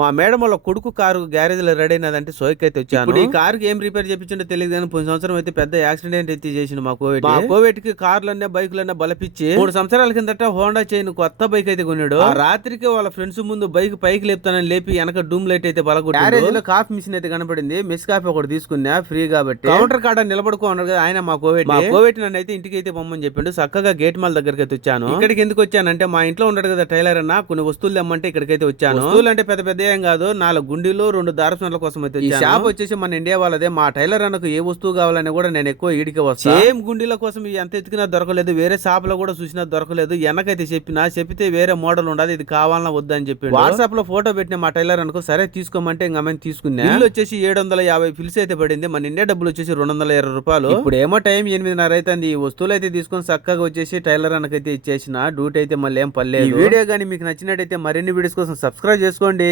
మా మేడం వాళ్ళ కొడుకు కారు గ్యారేజ్లో రెడీ అయినదంటే సోయక్ అయితే వచ్చాను ఈ కార్కి ఏం రిపేర్ చేపించిందో తెలియదు కానీ పోయిన సంవత్సరం అయితే పెద్ద యాక్సిడెంట్ అయితే చేసిండు మా కోవిడ్. మా కోవిడ్కి కార్లన్నీ బైకులన్నీ బలపిచ్చి మూడు సంవత్సరాల కిందట హోండా చైన్ కొత్త బైక్ అయితే కొన్నాడు. రాత్రికి వాళ్ళ ఫ్రెండ్స్ ముందు బైక్ పైకి లేపుతానని లేపి వెనక డూమ్ లైట్ అయితే బలగొట్టాడు గ్యారేజ్లో కాఫీ మిషన్ అయితే కనపడింది మిస్ కాఫీ ఒకటి తీసుకున్నా ఫ్రీ కాబట్టి. కౌంటర్ కాడ నిలబడుకో అన్నాడు కదా ఆయన మా కోవిడ్ మా కోవిడ్ నన్ను అయితే ఇంటికి అయితే పొమ్మని చెప్పిండు. చక్కగా గేట్ మాల్ దగ్గరికి అయితే వచ్చాను. ఇక్కడికి ఎందుకు వచ్చానంటే మా ఇంట్లో ఉన్నాడు కదా టైలర్ అన్న కొన్ని వస్తువులు తెమ్మంటే ఇక్కడికైతే వచ్చాను. వస్తువులు అంటే పెద్ద పెద్ద ఏం కాదు నాలుగు గుండీలు రెండు దారసనల కోసం అయితే ఈ షాప్ వచ్చేసి మన ఇండియా వాళ్ళదే. మా టైలర్ అన్నకు ఏ వస్తువు కావాలని కూడా నేను ఎక్కువ ఈడికి వస్తాను సేమ్ గుండీల కోసం ఎంత ఎతికినా దొరకలేదు. వేరే షాప్లో కూడా చూసినా దొరకలేదు. వెనకైతే చెప్పినా చెప్పితే వేరే మోడల్ ఉండదు. ఇది కావాలన్నా వద్దని చెప్పి వాట్సాప్లో ఫోటో పెట్టిన మా టైలర్ అనుకో సరే తీసుకోమంటే ఇంకా ఆమె తీసుకున్నా. బిల్లు వచ్చేసి ఏడు వందల యాభై ఫిల్స్ అయితే పడింది. మన ఇండియా డబ్బులు వచ్చేసి రెండు వందల ఇరవై రూపాయలు. ఇప్పుడు ఏమో టైం ఎనిమిదిన్నర అవుతుంది ఈ వస్తువులు అయితే తీసుకొని చక్కగా వచ్చేసి టైలర్ అనకైతే ఇచ్చేసిన. డ్యూటీ అయితే మళ్ళీ ఏం పర్లేదు వీడియో కానీ మీకు నచ్చినట్టయితే మరిన్ని వీడియోస్ కోసం సబ్స్క్రైబ్ చేసుకోండి.